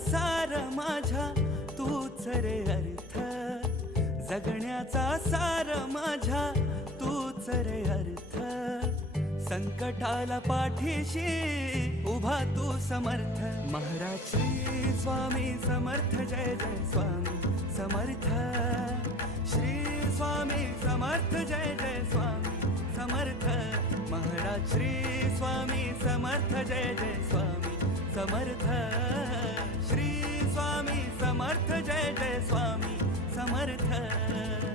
सार माझ्या तूच रे अर्थ, जगण्याचा सार माझ्या तूच रे अर्थ, संकटाला पाठीशी उभा तू समर्थ. महाराज श्री स्वामी समर्थ, जय जय स्वामी समर्थ. श्री स्वामी समर्थ, जय जय स्वामी समर्थ. महाराज श्री स्वामी समर्थ, जय जय स्वामी समर्थ. श्री स्वामी समर्थ, जय जय स्वामी समर्थ.